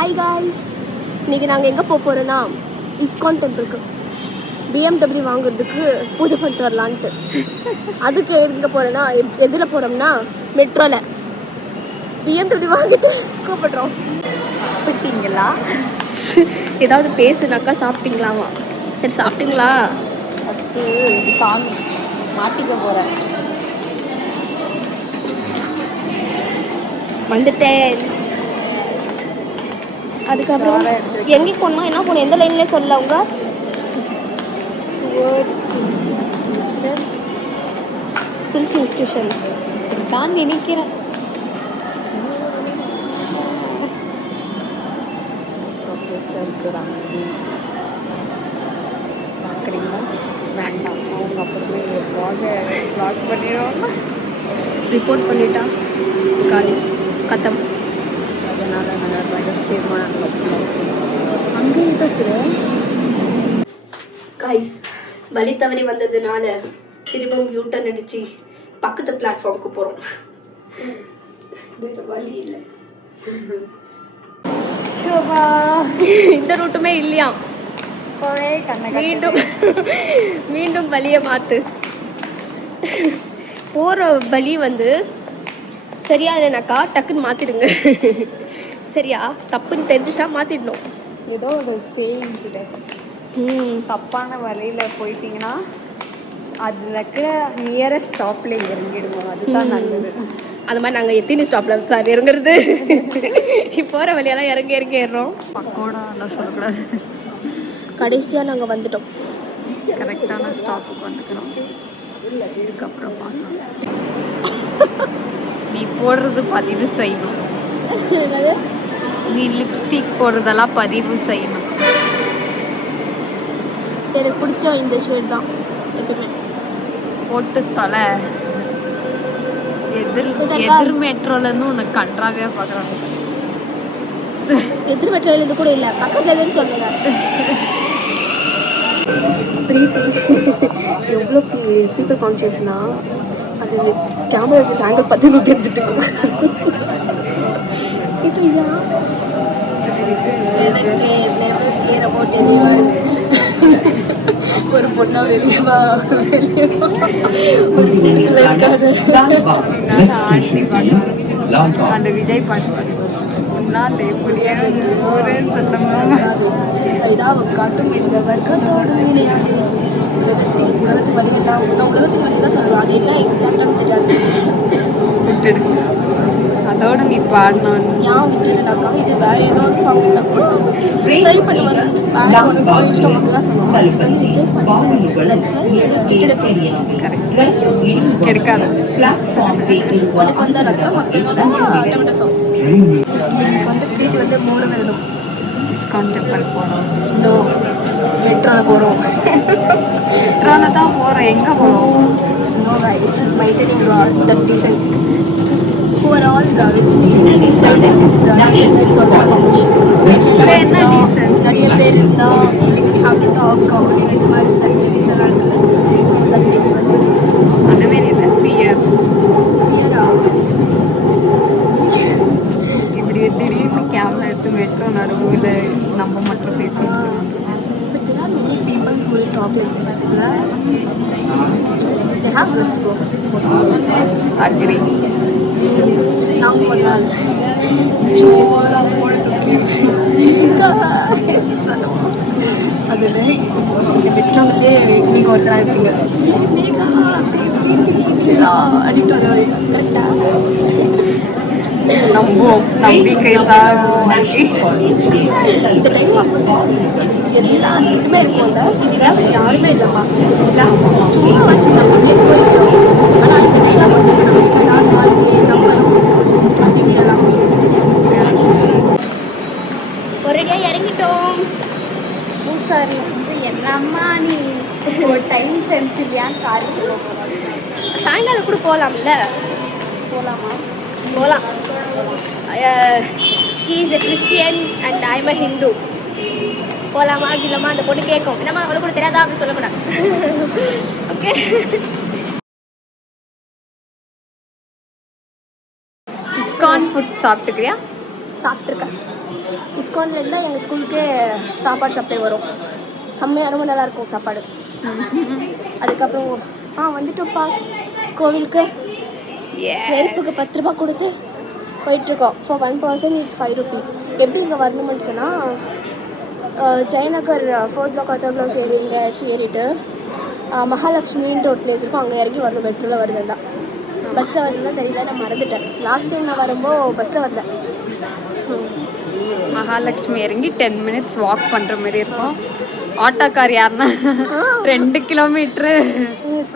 Hi guys, இன்றைக்கி நாங்கள் எங்கே போக போகிறோன்னா இஸ்கான் டெம்பிளுக்கு BMW வாங்குறதுக்கு பூஜை பண்ணிட்டு வரலான்ட்டு. அதுக்கு எங்கே போகிறோன்னா எதில் போகிறோம்னா மெட்ரோவில் BMW வாங்கிட்டு கூப்பிடுறோம். சாப்பிட்டீங்களா? ஏதாவது பேசுனாக்கா சாப்பிட்டீங்களாமா. சரி சாப்பிட்டீங்களா? ஃபஸ்ட்டு இது காமி மாட்டிக்க போகிறேன். வந்துட்டேன். அதுக்கப்புறம் எங்கே போகணுமா, என்ன போகணும், எந்த லைன்ல சொல்ல அவங்க சில்க் இன்ஸ்டியூஷன் தான் நினைக்கிறேன். பார்க்குறீங்களா? வேண்டாம், அவங்க அப்புறமே ப்ளாக் பண்ணிடுவாங்க. ரிப்போர்ட் பண்ணிட்டா காலி கத்தம். அதனால் நாங்கள் ரகசியமாக அங்கே இருக்கிறோம். கைஸ், வழி தவறி வந்ததுனால திரும்பவும் யூட்டர்ன் அடிச்சு பக்கத்து பிளாட்ஃபார்முக்கு போகிறோம். வேறு வழி இல்லை. இந்த ரூட்டுமே இல்லையா? மீண்டும் மீண்டும் வழியை மாற்று. போகிற வழி வந்து சரியா இல்லைனாக்கா டக்குன்னு மாற்றிடுங்க. சரியா? தப்புன்னு தெரிஞ்சுச்சா மாற்றிடணும். ஏதோ ஒரு சேயிங் கிட்ட தப்பான வழியில் போயிட்டீங்கன்னா அதில் இருக்கிற நியரஸ்ட் ஸ்டாப்பில் இறங்கிடுங்க. அதுதான் நல்லது. அது மாதிரி நாங்கள் எத்தனை ஸ்டாப்பில் சார் இறங்குறது? போகிற வழியெல்லாம் இறங்கி ஏறுறோம். பக்கோடா எல்லாம் சொல்லக்கூடாது. கடைசியாக நாங்கள் வந்துட்டோம். கரெக்டான ஸ்டாப்புக்கு வந்துக்கிறோம். இதுக்கப்புறம் பார்க்கலாம். நீ போடுறது பதிவு செய்யணும். நீ லிப்ஸ்டிக் போடுறதெல்லாம் பதிவு செய்யணும். எனக்கு பிடிச்ச இந்த ஷேட் தான் எப்பவுமே. போட்டு தொலை. எதிர் மெட்ரோலேருந்து உனக்கு கன்றாவே பார்க்குறாங்க. எதிர் மெட்ரோலேருந்து கூட இல்லை, பக்கத்துலன்னு சொல்லுங்க. எவ்வளோ பீப்புள் கான்சியஸ்னா அது கேமரா வச்சுட்டு ஆங்கிள் பற்றி தெரிஞ்சுட்டு ஒரு பொண்ணா வெளியவா அந்த விஜய் பாட்டு முன்னால் எப்படியே ஊரேன்னு சொல்லணும். இதாக காட்டும் இந்த வர்க்கத்தோடு இணையாது உலகத்து வழியெல்லாம் உலகத்தின் வழி தான் சொல்லுவாங்க. அது என்ன எக்ஸாக்டானு தெரியாது. விட்டுடு. அதோட நீ பாடணும். ஏன் விட்டுடுனாக்கா இது வேற ஏதோ ஒரு சாங் இருந்தால் கூட ட்ரை பண்ணுவாங்க. இஷ்டம் அப்படிலாம் சொல்லுவாங்க. இது வந்து விஜய் பாட்டு கிடைக்காது. உனக்கு வந்து ரத்தம் மற்றவங்க டொமேட்டோ சாஸ். எனக்கு வந்து ப்ளீஸ் வந்து 3 வேணும். இஸ்கான் டெம்பிள் போகிறோம். இன்னும் மெட்ரோவில் போகிறோம். மெட்ரோவில் தான் போகிறோம். எங்கே போகிறோம்? No guys, it's just maintaining the decency. Who are all the நிறைய பேர் இருந்தால் we have to talk only this much, that this எல்லாம் இருக்குல்ல. So that thing அந்த மாதிரி இல்லை. ஃபியர் இப்படி திடீர்னு கேமரா எடுத்து மெட்ரோ நடுவில் நம்ம மட்டும் பேசிட்டு. But there are many people who will talk like this. They have guts, bro. Agree. நாங்கள் ஒரு நாள் ஜோராக போடுறது அதில் இந்த மெட்ரோவிலே நீங்கள் ஒருத்தராக இருப்பீங்க. அடிக்ட் வர நம்புவோம். நம்பிக்கை தான் இந்த டைம் எல்லாருக்குமே இருக்கும்ல. இதுதான் யாருமே இல்லைம்மா. சும்மா வச்சு நம்பிக்கை போயிருக்கோம். ஆனால் இந்த டைம் வந்து நம்பிக்கை தான் நாளைக்கு நம்பணும் அப்படிங்கலாம். ஒரேடியாக இறங்கிட்டோம். பூசாரி வந்து என்னம்மா நீ ஒரு டைம் சென்ஸ் இல்லையான்னு காரியம் போகிறோம். சாயங்காலம் கூட போகலாம்ல. போகலாமா? போகலாம். She is a Christian and I am எ ஹிந்து. போகலாமா கிலமா அந்த பொண்ணு கேட்கும். என்னம்மா அவளுக்கு கூட தெரியாதா அப்படின்னு சொல்லக்கூடாது. ஓகே. இஸ்கான் ஃபுட் சாப்பிட்டுக்கிறியா? சாப்பிட்ருக்கேன். இஸ்கான்லேருந்து தான் எங்கள் ஸ்கூலுக்கே சாப்பாடு சப்ளை வரும். செம்மையாக ரொம்ப நல்லாயிருக்கும் சாப்பாடு. அதுக்கப்புறம் வந்துட்டோம்ப்பா கோவிலுக்கு. செருப்புக்கு 10 ரூபா கொடுத்து போயிட்டுருக்கோம். For 1 person it's 5 Ruby. எப்படி இங்கே வரணும்னு சொன்னால் Jayanagar 4th block 3rd block எங்கேயாச்சும் ஏறிட்டு மகாலட்சுமின்ற ஒரு பிளேஸ் இருக்கும், அங்கே இறங்கி வரணும். மெட்ரோவில் வருதுன்னா பஸ்ஸில் வருதுன்னா தெரியல, நான் மறந்துட்டேன். லாஸ்ட் டைம் நான் வரும்போது பஸ்ஸில் வந்தேன். மகாலட்சுமி இறங்கி 10 minutes வாக் பண்ணுற மாதிரி இருக்கும். ஆட்டோக்கார் யாருன்னா 2 கிலோமீட்ரு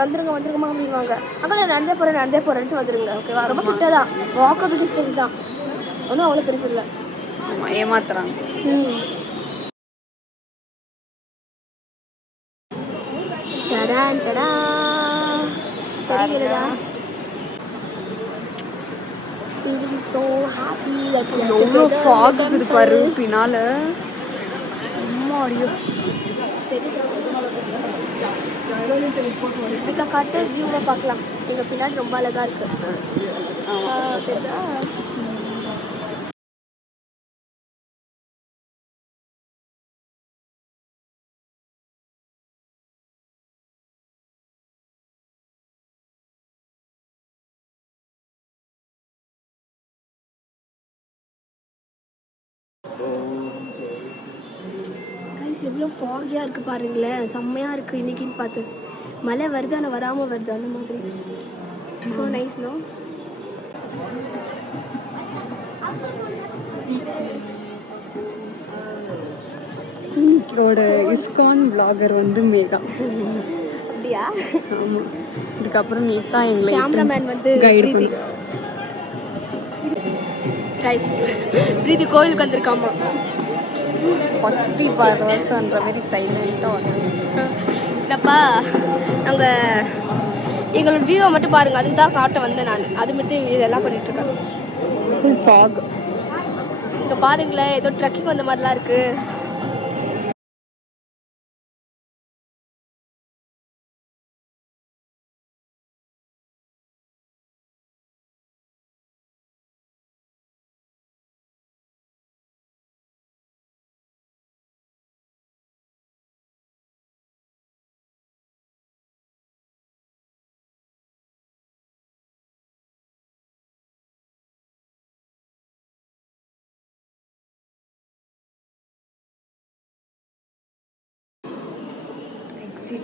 வந்துருங்கம்மா அப்படின்வாங்க. அங்கே நடந்தே போகிறேன்னு வந்துருங்க. ஓகேவா? ரொம்ப கிட்ட தான், வாக்கபிள் டிஸ்டன்ஸ் தான், ஒன்றும் அவ்வளோ பெருசு இல்லை. ஏமாத்துறாங்க. Feeling so happy that we are எவ்வளோ together. ஃபாக் இருக்குது பாரு பின்னால. அம்மாடியோ. இப்போ காட்டு வியூவை பார்க்கலாம். எங்கள் பின்னாடி ரொம்ப அழகாக இருக்கு. எவ்வளோ ஃபாகியாக இருக்குது பாருங்களேன், செம்மையாக இருக்குது. இன்னைக்குன்னு பார்த்து மழை வருது, ஆனால் வராமல் வருது, அந்த மாதிரி. So nice no. இன்னைக்கோட இஸ்கான் விளாகர் வந்து மேகா. அப்படியா? ஆமாம். இதுக்கப்புறம் நீ தான் எங்களை கேமராமேன் வந்து கைடு பண்ணி. கைஸ் பிரீத்தி கோவிலுக்கு வந்திருக்காமா. பக்தி பரவசன்ற மாதிரி சைலண்ட்டாக வந்து இல்லைப்பா, நாங்கள் எங்களோட வியூவை மட்டும் பாருங்கள், அதுக்கு தான் காட்ட வந்தேன் நான். அது மட்டும் இதெல்லாம் பண்ணிகிட்ருக்கேன். Full fog. இங்கே பாருங்களேன், ஏதோ ட்ரக்கிங் வந்த மாதிரிலாம் இருக்குது.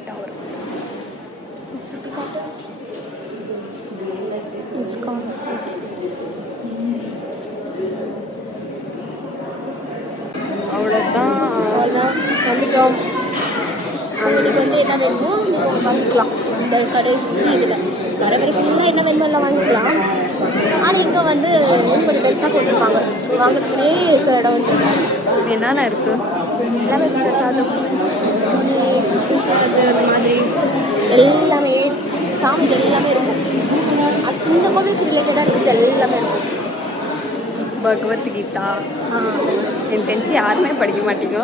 டவர் அவ்வளோதான். வந்துட்டோம். அவங்களுக்கு வந்து என்ன வேணுமோ நீங்கள் வாங்கிக்கலாம். இந்த கடைசி இதில் வர வரைக்கும் என்ன வேணுமோ எல்லாம் வாங்கிக்கலாம். ஆனால் இங்கே வந்து கொஞ்சம் பெருசாக போட்டிருப்பாங்க, வாங்குறதுக்குனே இருக்கிற இடம் வந்து என்னென்ன இருக்குது எல்லாமே. பிரசாதம், துணி, அது மாதிரி எல்லாமே சாமி எல்லாமே இருக்கும். இந்த கோவிலுக்கு ரிலேட்டடாக இருக்கிறது எல்லாமே இருக்கும். பகவத்கீதா என் தெரிஞ்சு யாருமே படிக்க மாட்டீங்க,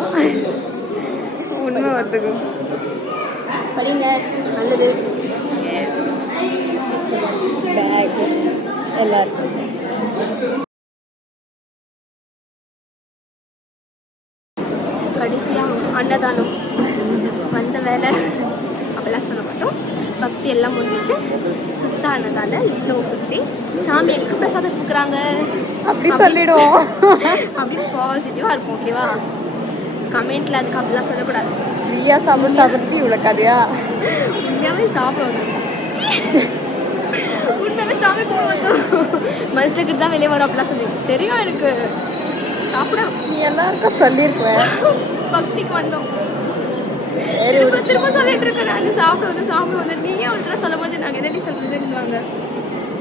உண்மை ஒத்துக்கும். படிங்க, நல்லது. பேக் எல்லாருக்கும். கடைசியாக அன்னதானம் வந்த வேலை அப்படிலாம் சொல்ல மாட்டோம். பக்தி எல்லாம் முடிஞ்சிச்சு. சுஸ்தா அன்னதான இவ்வளோ சுற்றி சாமி எனக்கு பிரசாதம் கொடுக்குறாங்க அப்படி சொல்லிடுவோம். அப்படி பாசிட்டிவாக இருக்கும். ஓகேவா? கமெண்ட்டில் அதுக்கு அப்படிலாம் சொல்லக்கூடாது. ஃப்ரீயாக சாப்பிட்றது இவ்வளோ கதையா? உண்மையாகவே சாப்பிடுவோம். உண்மையாகவே சாமி கும்பிடுவோம். மனசுக்கு தான் வெளியே வரும் அப்படிலாம் சொல்லி தெரியும் எனக்கு. சாப்பிட நீ எல்லாருக்கும் சொல்லியிருக்குவேன். பக்திக்கு வந்தோம். திரும்ப சொல்லிட்டு இருக்கேன் நான், சாப்பிடுவது நீயே ஒன்றரை சொல்லும் போது நாங்கள் என்னடி சொல்றதுன்னு.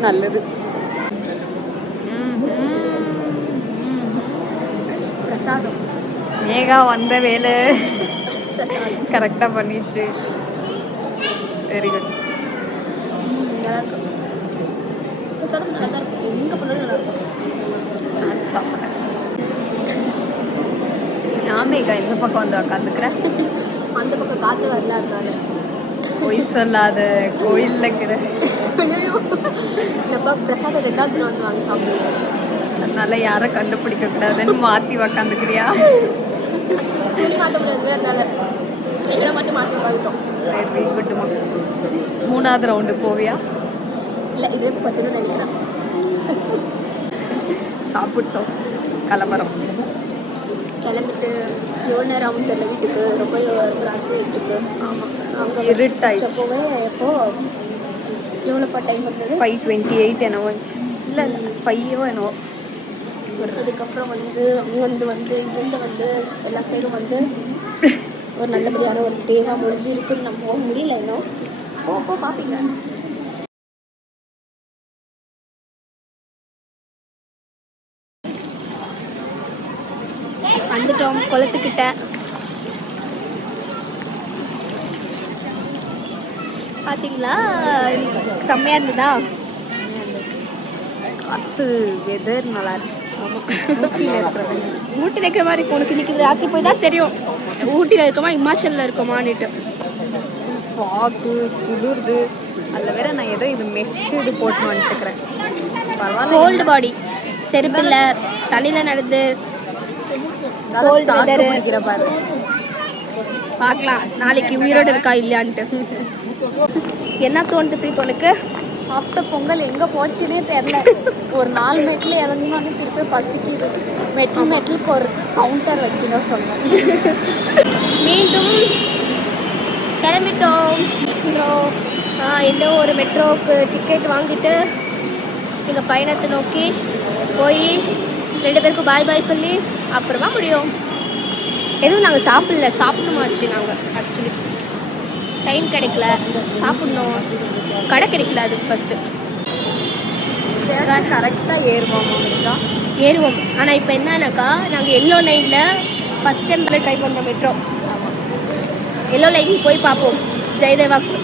நல்லது. பிரசாதம் மேகா வந்த வேலை கரெக்டாக பண்ணிடுச்சு. Very good. நல்லா இருக்கும். பிரசாதம் நல்லா தான் இருக்கும், எங்கே பண்ணாலும் நல்லா இருக்கும். நான் சாப்பிட்றேன். நான் மேகா இந்த பக்கம் வந்து உக்காந்துக்கிறேன். அந்த பக்கம் காற்று வரல, அதனால. பொய் சொல்லாத, கோயில்லங்கிற. நம்ம பிரசாதம் 2வது தினம் வந்து வாங்கி சாப்பிடுவோம். அதனால யாரை கண்டுபிடிக்க கூடாதுன்னு மாத்தி உக்காந்துக்கிறியா? மாற்ற முடியாது, அதனால எங்களை மட்டும் மாற்றி உட்காந்துட்டோம். வெரி குட்மா. 3வது ரவுண்டு போவியா? இல்லை, இதே 10 ரூபா நினைக்கிறேன். சாப்பிட்டோம், கிளம்புறோம். கிளம்பிட்டு எவ்வளோ நேரம் ஆகும் தெரியல வீட்டுக்கு. ரொம்ப ராத்திரி இருக்கு. ஆமாம், அங்கே இருட்டாயிடுச்சு. அப்போவே எப்போ எவ்வளோப்பா டைம் வந்தது? 5:28 என்னவோ இல்லை 5 என்னவோ. அதுக்கப்புறம் வந்து அங்கேருந்து வந்து இங்கேருந்து வந்து எல்லா சைடும் வந்து ஒரு நல்லபடியான ஒரு டேவாக முடிஞ்சு இருக்குன்னு நம்ம போக முடியல இன்னும். போ பார்ப்பீங்க. வந்துட்டோம் குளத்துக்கிட்ட. பார்த்தீங்களா, செம்மையாக இருந்ததா? காற்று வெதர் நல்லா இருக்கு. ஊட்டியில் இருக்கிற மாதிரி இருக்கும். உனக்கு இன்னைக்கு ராத்திரி போய் தான் தெரியும் ஊட்டியில் இருக்கோமா இமாச்சலில் இருக்கோமான்னுட்டு. ஃபாகு குளிர்து. அதில் வேற நான் ஏதோ இது மெஷ் இது போட்டு வந்துட்டுக்கிறேன். பரவாயில்ல, கோல்டு பாடி, செருப்பில்லை, தண்ணியில் நடந்து cold weather பிடிக்கிற பாரு. பார்க்கலாம் நாளைக்கு உயிரோடு இருக்கா இல்லையான்ட்டு. என்ன தோணுது பிரீத் உனக்கு? சாப்பிட்ட பொங்கல் எங்கே போச்சுன்னே தெரில. ஒரு 4 மெட்டில் இறங்கினோடனே திருப்பி பசிக்குது. மெட்டிலுக்கு ஒரு கவுண்டர் வைக்கணும் சொன்னோம். மீண்டும் கிளம்பிட்டோம். எந்த ஒரு மெட்ரோவுக்கு டிக்கெட் வாங்கிட்டு எங்கள் பயணத்தை நோக்கி போய் 2 பேருக்கும் பாய் பாய் சொல்லி அப்புறமா முடியும். எதுவும் நாங்கள் சாப்பிடணுமாச்சு. நாங்கள் ஆக்சுவலி டைம் கிடைக்கல, சாப்பிட்ணும், கடை கிடைக்கல. அது ஃபஸ்ட்டு கரெக்டாக ஏறுவோம். ஆனால் இப்போ என்னன்னாக்கா, நாங்கள் எல்லோ லைனில் ஃபஸ்ட் டைமில் ட்ரை பண்ணுறோம் மெட்ரோ. எல்லோ லைன் போய் பார்ப்போம். ஜெயதேவாக்கு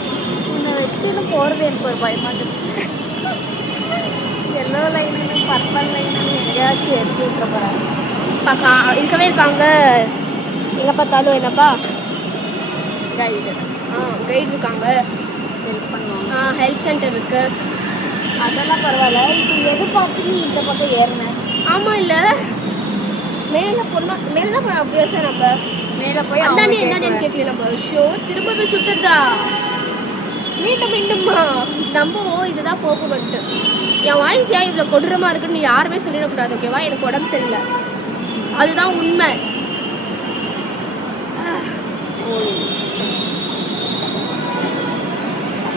உன்னை வச்சுன்னு போகிறது எனக்கு ஒரு பயமாக இருக்குது. எல்லோ லைனு பர்பல் லைனு எங்கேயாச்சும் எடுத்து விட்டுற போகிறாங்க. இருக்கவே இருக்காங்க. எங்கே பார்த்தாலும் என்னப்பா கைடு இருக்காங்க, ஹெல்ப் பண்ணுவாங்க. ஹெல்ப் சென்டர் இருக்கு. அதெல்லாம் பரவாயில்ல. இப்போ எது பார்த்து நீ இந்த பக்கம் ஏறினேன்? ஆமாம், இல்லை மேலே தான் அப்படியே நம்ம மேலே போய் அந்தாண்டி என்னன்னு கேட்கல. நம்ம ஷோ திரும்பவே சுத்துறதா மீண்டுமா நம்புவோம். இதுதான் போகணும்ட்டு. என் வாய்ஸ் ஏன் இவ்வளோ கொடூரமாக இருக்குன்னு யாருமே சொல்லிடக்கூடாது, ஓகேவா? எனக்கு உடம்பு சரியில்லை, அதுதான் உண்மை.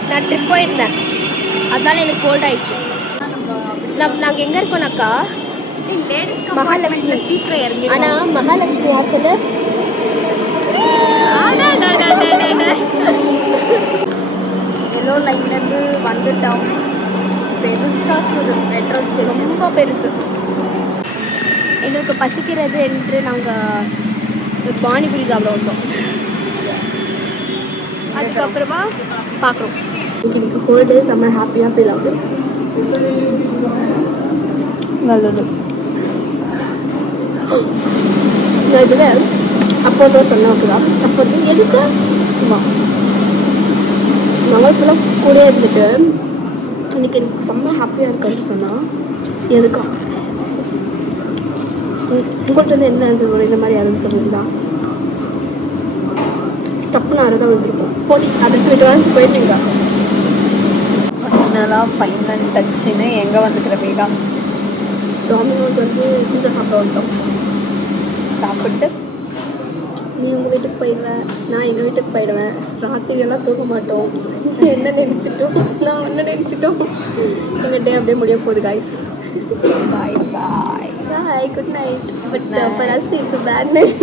நான் ட்ரிப் போயிருந்தேன், அதனால எனக்கு கோல்ட் ஆயிடுச்சு. நாங்கள் எங்கே இருக்கோம்னாக்கா மகாலட்சுமி சீக்கிரம் இறங்கி. ஆனால் மகாலட்சுமி வாசல் எல்லோ லைன்லேருந்து வந்துட்டோம். பெருசாக்குது மெட்ரோ ஸ்டேஷன், ரொம்ப பெருசு. எங்களுக்கு பசிக்கிறது என்று நாங்கள் பானிபுரி சாப்பிட வந்தோம். அதுக்கப்புறமா பார்க்குறோம். இன்னைக்கு ஹோல் டே செம்ம ஹாப்பியாக ஃபீல் ஆகுது. நல்லது. நான் இதில் அப்போதான் சொன்னேன், ஓகேவா? அப்போ எதுக்கு மகளுக்கெல்லாம் கூட இருந்துட்டு இன்னைக்கு எனக்கு செம்ம ஹாப்பியாக இருக்குன்னு சொன்னால் எதுக்கா? உங்கள்கிட்ட வந்து என்ன ஆன்சர் வரும்? இந்த மாதிரி யாரும் சொல்லியிருந்தா டப்புன்னு அறதான் வந்துருக்கும். போட்டி அடுத்து விட்டு போயிட்டீங்க. ஃபைனலாக ஃபைனல் டச்சுன்னு எங்கே வந்துக்கிற வீடா? டாமினோஸ் வந்து பீஸா சாப்பிட வந்துட்டோம். சாப்பிட்டு நீ உங்கள் வீட்டுக்கு போயிடுவேன், நான் எங்கள் வீட்டுக்கு போயிடுவேன். ராத்திரியெல்லாம் தூங்க மாட்டோம். என்ன நினச்சிட்டோம், நான் ஒன்று நினச்சிட்டோம். எங்கள் டே அப்படியே முடிய போகுது guys. Bye bye Bye, good night. But for us it's a bad night.